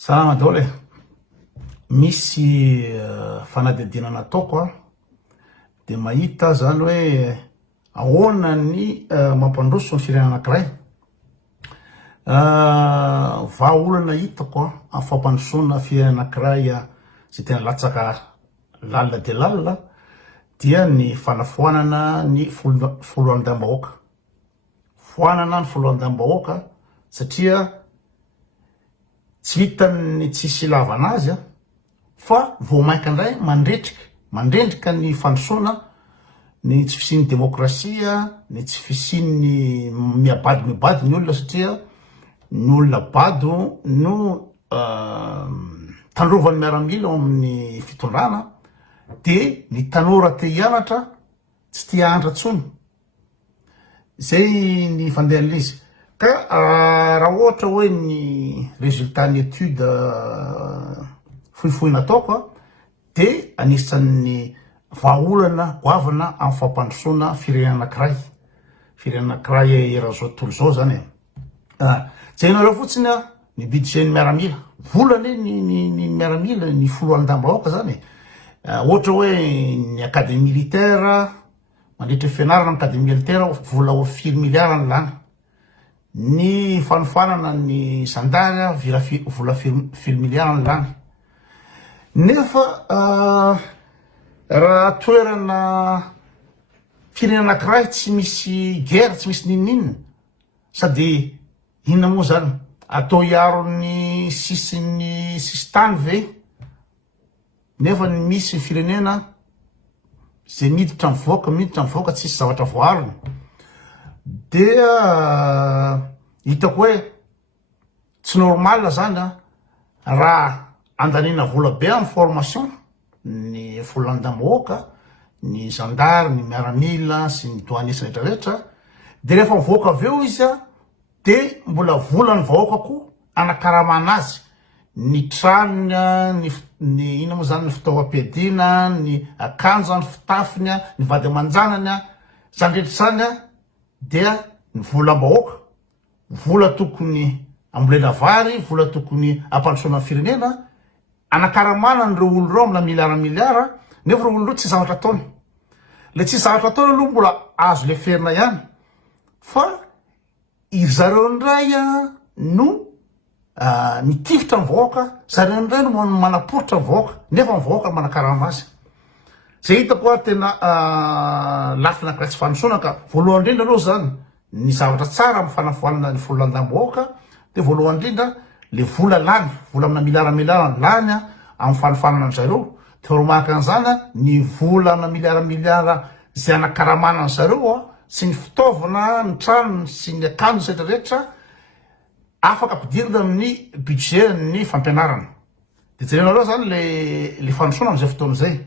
Salama daholo misy fanadidina nataoko de mahita zany hoe ahoana ny mampandroso ny firenena anankiray. Vahaolana hitako amin'ny fampandrosoana firenena anankiray zay tena latsaka lalina de lalina dia ny fanafoanana ny foloalim-bahoaka. Foanana ny foloalim-bahoaka satria tsy hitany tsisy ilavana azy fa vao mainka indray mandrendrika ny fandrosoana ny tsy fisian'ny demokrasia, ny tsy fisian'ny mibady ny olona satria ny olona bado no tandrovan'ny miaramila ao amin'ny fitondrana de ny tanora te hianatra tsy te hahantra tsony. Zay ny fandehan'izy. Ka raha ohatra hoe ny résultat ny étude fohifohy nataoko de anisan'ny vahaolana goavana amin'ny fampandrosoana firenena anankiray. Firenena anankiray eran'izao tontolo zao zany zay nareo fotsiny ny budget-ny miaramila. Volany ny miaramila ny foloalim-bahoaka zany. Ohatra hoe ny académie militaire mandritra fianarana amin'ny académie militaire vola 4 milliards ny lany. Ny fanofanana ny zandary vola 4 milliards ny lany. Nefa raha toerana firenena anankiray tsy misy guerre, tsy misy ninninina sady inona moa zany atao hiaro ny sisiny tany ve nefa ny misy firenena zay miditra mivoaka tsisy zavatra voariny. Dia hitako hoe tsy normal zany raha andanina vola be amin'ny formation ny foloalim-bahoaka, ny zandary, ny miaramila sy ny douanier rehetrarehetra de rehefa mivoaka avy eo izy de mbola volany vahoaka koa anakaramana azy ny tranony ny ina moa zany ny fitaovam-piadiana, ny akanjony, fitafiny, ny vady aman-janany zany rehetra zany dia ny volam-bahoaka, vola tokony ambolena vary, vola tokony ampandrosoana firenena anakaramana n'ireo olo reo amina miliara nefa reo olo reo tsy zavatra ataony. Le tsy zavatra ataony aloha mbola azo le ferina ihany fa zareo ndray no mitifitra ny vahoaka, zareo ndray no manaporitra ny vahoaka nefa ny vahoaka manakarama azy. Zay hitako tena lafina anankiray tsy fandrosoana ka voalohany indrindra aloha zany ny zavatra tsara amin'ny fanafoanana ny foloalim-bahoaka de voalohany indrindra le vola lany, vola amina miliara lany amin'ny fanofanana an zareo. De romaka an'izany ny vola amina miliara zay anakaramana an zareo sy ny fitaovana, ny trano sy ny akanjo rehetrarehetra afaka ampidirina amin'ny budget ny fampianarana. De jerenareo zany le fandrosoana am'izay fotoana zay.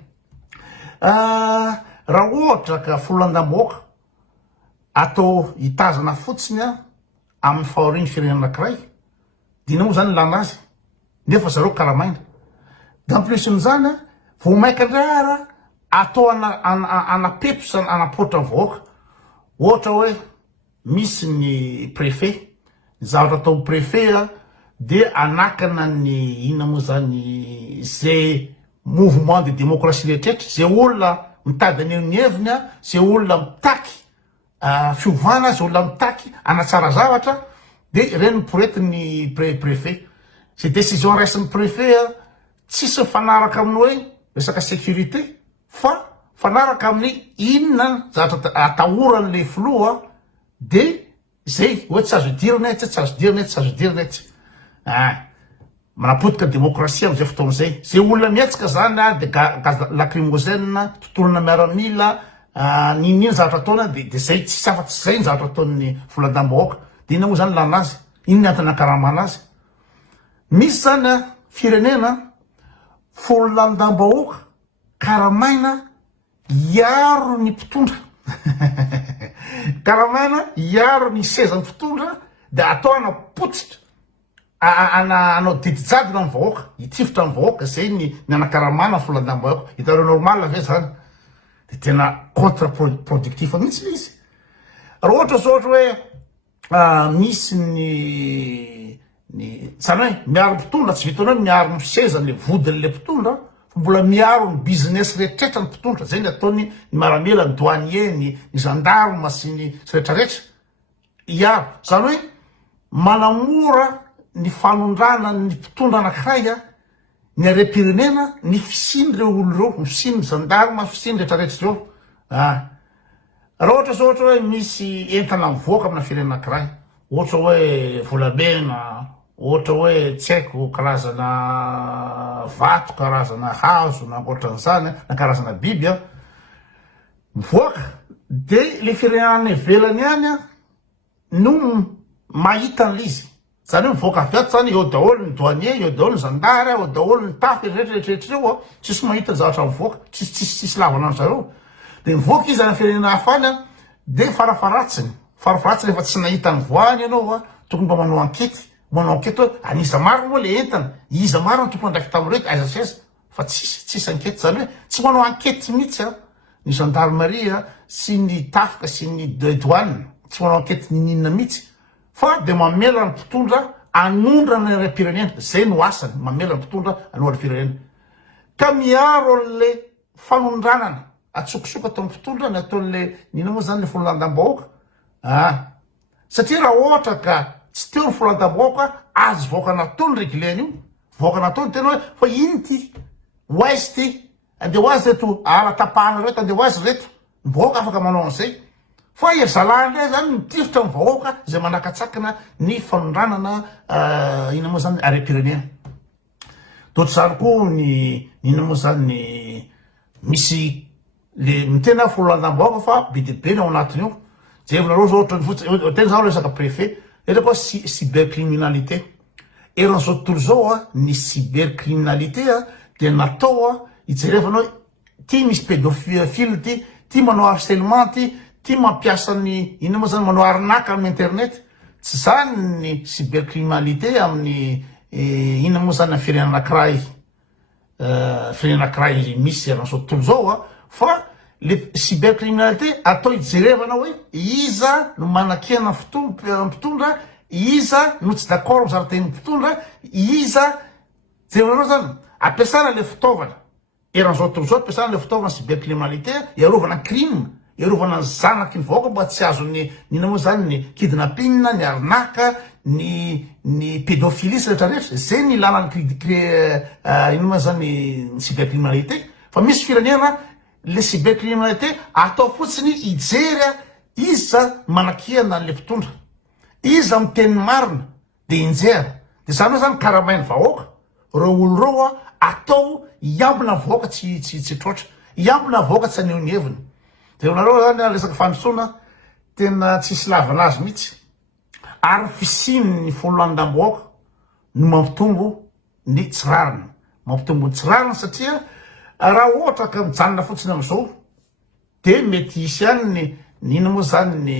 Raha ohatra ka foloalim-bahoaka atao hitazana fotsiny amin'ny fahorian'ny firenena anankiray dina moa zany lana azy nefa zareo karamaina. Da plus am'izany vao mainka indray ara atao anapepo sy anaporitra ny vahoaka. Ohatra hoe misy ny préfet, ny zavatra atao préfet de anakana ny inona moa zany zay mouvement de démocratie rehetrarehetra, zay olona mitady ny heviny, zay olona mitaky fiovana, zay olona mitaky anatsara zavatra de reny miporety ny préfet. Zay décision raisin'ny préfet tsisy fanaraka amin'ny hoe resaka sécurité fa fanaraka amin'ny inona zavatra atahoran'le filoha de zay hoe tsy azo idirana tsy azo idirana manapotika demokrasia am'izay fotoana zay. Zay olona mietsika zany de gaz lacrymogène, tontolona miaramila, ninina zavatra ataona de zay tsisy afa-tsy zay ny zavatra ataon'ny foloalim-bahoaka. De inona moa zany lana azy, inona antony anakaramana azy. Misy zany firenena foloalim-bahoaka karamaina iaro ny mpitondra karamaina iaro ny sezan'ny mpitondra de atao anapotsitra anao didijadina ny vahoaka, hitifitra ny vahoaka. Zay ny anakaramana foloalim-bahoaka. Hitareo normal ve zany de tena contre productif mihitsy izy. Raha ohatra zao ohatra hoe misy zany hoe miaro mpitondra tsy vitanao miaro misezany le vodin'le mpitondra fa mbola miaro ny business rehetrarehetra ny mpitondra zay ny ataony ny maramela ny douanier ny gendarme sy ny rehetrarehetra iaro zany hoe manamora ny fanondrana ny mpitondra anankiray ny arem-pirenena ny fisiny reo olo reo ny fisiny gendarme fisiny rehetrarehetra reo raha ohatra zao ohatra hoe misy entana mivoaka amina firenena anankiray ohatra hoe volamena ohatra hoe tsy haiko karazana vato karazana hazo na ankoatran'izany na karazana biby mivoaka de le firenena ivelany ihany no mahita an'izy zany hoe mivoaka avy ato zany eo daholo ny douanier eo daholo ny zandary eo daholo ny tafy rehetrarehetra reo tsisy mahita ny zavatra mivoaka tsisy lavana an zareo de mivoaka izy any firenena hafany de farafaratsiny rehefa tsy nahita ny voany ianao tokony mba manao ankety hoe anisa maro moa le entana iza maro ny tokony andraiky tamin'ireo aiza sy aiza fa tsisy ankety zany hoe tsy manao ankety mihitsy ny gendarmerie sy ny tafika sy ny douane tsy manao ankety ninona mihitsy fa de mamela ny mpitondra anondra ny arem-pirenena zay no asany mamela ny mpitondra anondra firenena ka miaro an'le fanondranana atsokosoka atao mpitondra ny ataon'le nina moa zany le fololandam-bahoaka satria raha ohatra ka tsy teo ny fololandam-bahoaka azo vahoaka nataony regleny io vahoaka nataony tena hoe fa iny ty oaizy ty andeha ho azy reto ara-tapahana reto andeha ho azy reto ny vahoaka afaka manao an'izay fa erzalahndray zany mitifitra ny vahoaka zay manakatsakana ny fanondranana ina moa zany arem-pirenena totra zany koa ny ina moa zany ny misy le mitena fololandam-bahoaka fa be de be ny ao anatiny io jevinareo zao tena zao resaka préfet eta koa cybercriminalité eran'izao tontolo zao ny cybercriminalité de natao hijerevana hoe ty misy pédophile ty manao harcèlement ty mampiasa ny ina moa zany manao arnaka amin'ny internet tsy zany ny cybercriminalité amin'ny ina moa zany firenena anankiray misy eran'izao tontolo zao fa le cybercriminalité atao hijerevana hoe iza no manakena mpitondra iza no tsy d'accord amin'ny zaraten'ny mpitondra iza jerenareo zany ampiasana le fitaovana eran'izao tontolo zao ampiasana le fitaovana cybercriminalité iarovana crime iarovana ny zanaky ny vahoaka mba tsy azony nina moa zany ny kidnapping ny arnaka ny pédophilie sy rehetrarehetra zay ny ilanany ino moa zany cybercriminalité fa misy firenena le cybercriminalité atao fotsiny hijery iza manakiana n'le mpitondra iza miteny marina de injery de zany hoe zany karamainy vahoaka reo olo reo atao iambina vahoaka tsy trotra iambina vahoaka tsy aneo ny heviny de nareo zany resaky fandrosoana tena tsisy lavana azy mihitsy ary fisiny ny fololandam-bahoaka no mampitombo ny tsirariny mampitombo ny tsirariny satria raha ohatra ka mijanona fotsiny am'izao de mety hisy any ny ina moa zany ny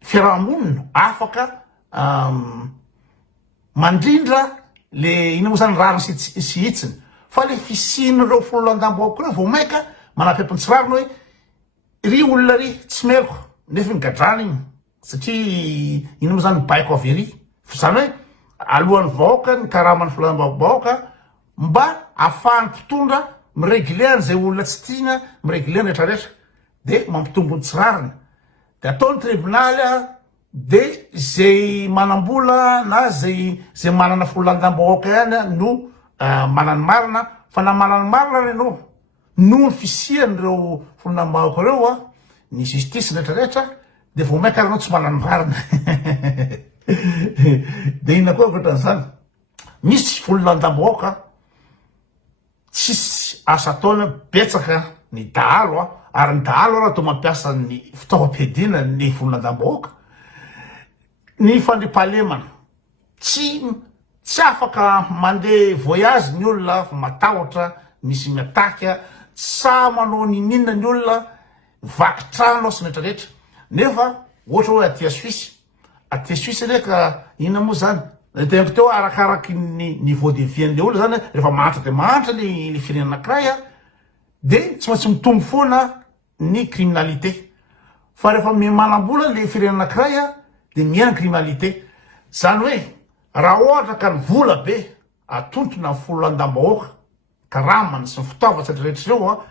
fiarahamonina afaka mandrindra le ina moa zany rariny sy hitsiny fa le fisinyreo fololandam-bahoaka reo vao maika manapepiny tsirariny hoe ry olona ry tsy meloko nefa nygadrana igny satria ina moa zany baiko avery zany hoe alohan'ny vahoaka ny karamany fololandam-bahoaka mba ahafahan'ny mpitondra miregle an'izay olona tsy tiana miregle ny rehetrarehetra de mampitombo ny tsirariny de ataony tribunaly de zay manambola na zay manana fololandam-bahoaka ihany no manany marina fa na manany marina renao no ny fisian'ireo fololandam-bahoaka reo ny justice rehetrarehetra de vao maika renao tsy manany marina de ina koa ankoatran'izany misy fololandam-bahoaka tsisy asa ataony betsaka ny dahalo ary ny dahalo raha atao mampiasa ny fitaovam-piadiana ny fololandam-bahoaka ny fandripahalemana tsy afaka mandeha voyage ny olona fa matahotra misy miataka sa manao ninina ny olona vakitrano sy rehetrarehetra nefa ohatra hoe aty Suisse neka ina moa zany tempo teo arakaraky ny niveau de vie an'le olo zany rehefa mahantra de mahantra le firenena anankiray de tsy maintsy mitombo foana ny criminalité fa rehefa manambola le firenena anankiray de miaina criminalité zany hoe raha ohatra ka ny vola be atontona ny folo andam-bahoaka ka ramany sy ny fitaovatra rehetra reo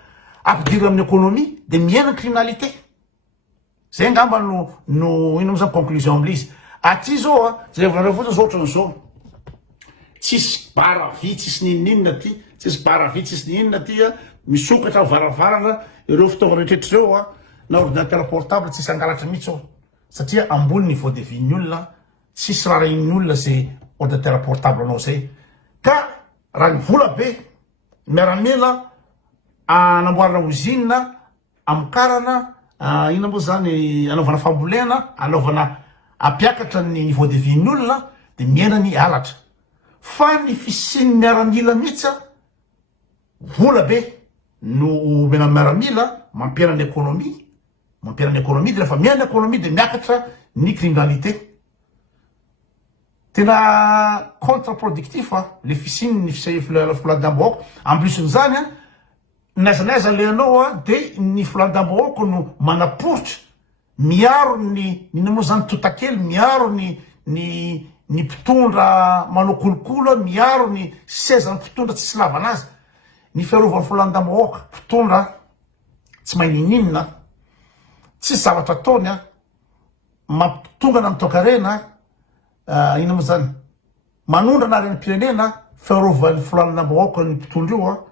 ampidiry amin'ny économie de miaina criminalité. Zay ngamba no ino moa conclusion am'le izy. Aty zao zay volanareo fotsiny zao ohatran'izao. Tsisy bara vy, tsisy ninina ty, tsisy bara vy, tsisy ninina ty misokatra varavarana ireo fitaovana rehetra reo na ordinateur portable tsisy angalatra mihitsy ao. Satria ambony niveau de vie ny olona, tsisy raha regn'ny olona zay ordinateur portable anao zay. Ka raha ny vola be miaramila anamboarana usine amokarana ina moa zany anaovana fambolena, anaovana apiakatra ny niveau de vie ny olona de miaina ny halatra. Fa ny fisiny miaramila mihitsy vola be no mena miaramila mampiana ny économie de rehefa miaina économie de miakatra ny criminalité. Tena contre-productif le fisiny ny filandam-bahoaka. En plus n'zany n'aiza le anao de ny filandam-bahoaka no manaporitra miaro ny moa zany totakely, miaro ny mpitondra manao kolokolo, miaro ny seza ny mpitondra tsy lavana azy. Ny fiarovany filandam-bahoaka mpitondra tsy mahay ninina, tsy zavatra ataony mampitongana ny toakarena ina moa zany manondra na reny pirenena fiarovany filandam-bahoaka ny mpitondra io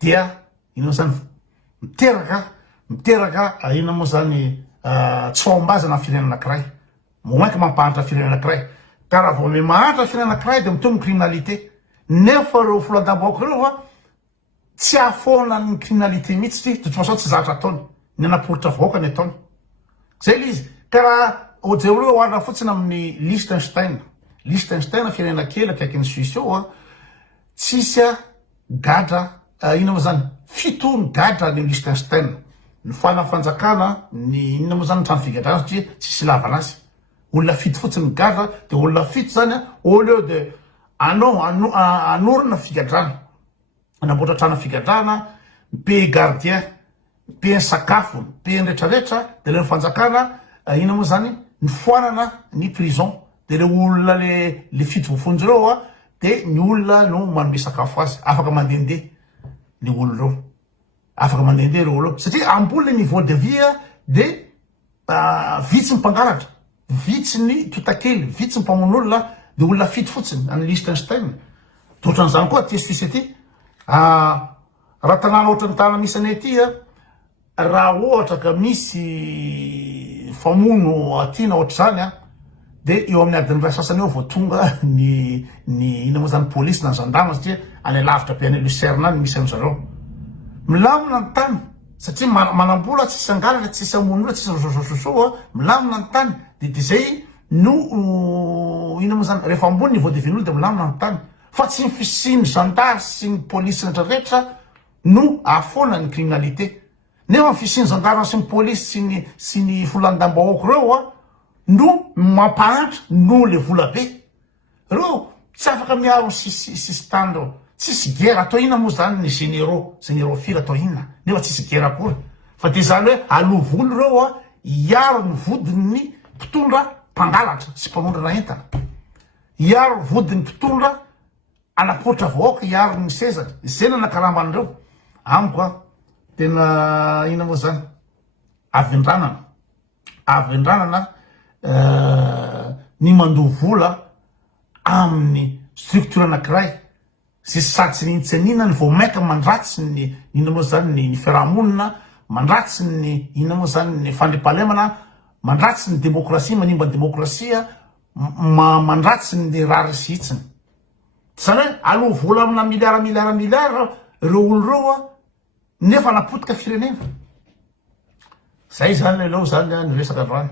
dia ina moa zany miteraka ina moa zany tsy fahombiazana firenena anankiray, moaiky mampahantra firenena anankiray. Ka raha vao mahantra firenena anankiray de mitombo criminalité. Nefa reo filandam-bahoaka reo tsy ahafoana ny criminalité mihitsy, de toute façon tsy zavatra ataony, ny anaporitra vahoaka ny ataony. Zay le izy. Ka raha ohatr'izay reo oharina fotsiny amin'ny Liechtenstein firenena kely akaiky ny Suisse eo tsisy gadra ina moa zany fito ny gadra ny Liechtenstein. Ny foana fanjakana ny ina moa zany trano figadrana satria tsisy lavana azy. Olona fito fotsiny gadra de olona fito zany au lieu de anorina figadrana, anamboatra trano figadrana, pe gardien, pe sakafo, pe retraretra de le fanjakana ina moa zany ny foanana ny prison de le olona le fito voafonjy reo de ny olona no manome sakafo azy, afaka mandehandeha le olo reo, afaka mandehandeha reo reo satria ambony le niveau de vie de vitsy ny mpangalatra, vitsy ny totakely, vitsy ny mpamon'olona de olona fito fotsiny any Liechtenstein. Totran'izany koa tisy aty raha tanàna ohatra ny tanàna misy anay aty raha ohatra ka misy famono aty na ohatr'izany de eo amin'ny adiny ray sasany eo vao tonga ny ina moa zany polisy na gendarme satria any lavitra be any Lucerne any misy an'zareo. Milamina ny tany satria manambola tsisy angalatra, tsisy amon'olona, tsisy rosososo milamina ny tany de zay no ina moa zany rehefa ambony niveau de vie-n'olo de milamina ny tany. Fa tsy ny fisiny gendarme sy ny polisy rehetrarehetra no ahafoana ny criminalité. Nefa ny fisiny gendarme sy ny polisy sy ny filandam-bahoaka reo no mampahantra no le vola be. Reo tsy afaka miaro sisy tany reo. Tsisy guerre atao ina moa zany ny généraux firy atao ina. Nefa tsisy guerre akory. Fa de zany hoe alovolo reo iaro ny vodiny mpitondra mpangalatra sy mpanondrana entana. Iaro vodiny mpitondra anapotra vahoaka, iaro ny sezatra. Zay nanakaramban'ireo. Amiko tena ina moa zany avendranana ny mandoha vola amin'ny structure anankiray zay sady tsy nintsyanina ny vao maika mandratsy ny ina moa zany ny fiarahamonina, mandratsy ny ina moa zany ny fandriampahalemana, mandratsy ny demokrasia, manimba ny demokrasia, mandratsy ny raha resitsiny. Zany hoe aloha vola amina miliara reo olo reo nefa napotika firenena. Zay zany aloha zany ny resaka androany.